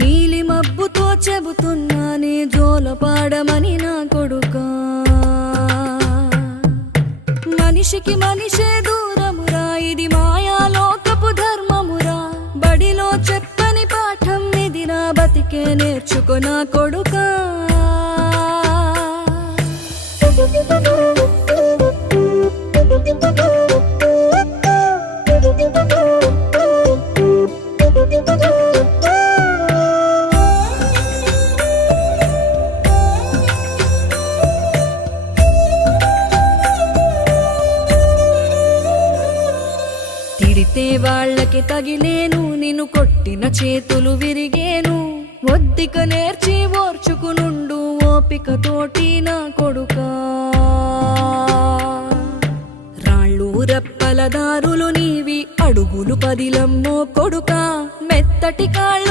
నీలి మబ్బుతో చెబుతున్నా నీ జోలపాడమని నా కొడుకా. మనిషికి మనిషే దూరమురా, ఇది మాయాలోకపు ధర్మమురా. బడిలో చెప్పని పాఠం ఇది, నా బతికే నేర్చుకో నా కొడుకా. తిడితే వాళ్ళకి తగిలేను, నిన్ను కొట్టిన చేతులు విరిగేను. ఒద్దిక నేర్చి ఓర్చుకునుండు ఓపికతోటి నా కొడుకా. రాళ్ళు రప్పల దారులు నీవి, అడుగులు పదిలమ్మో కొడుకా. మెత్తటి కాళ్ళు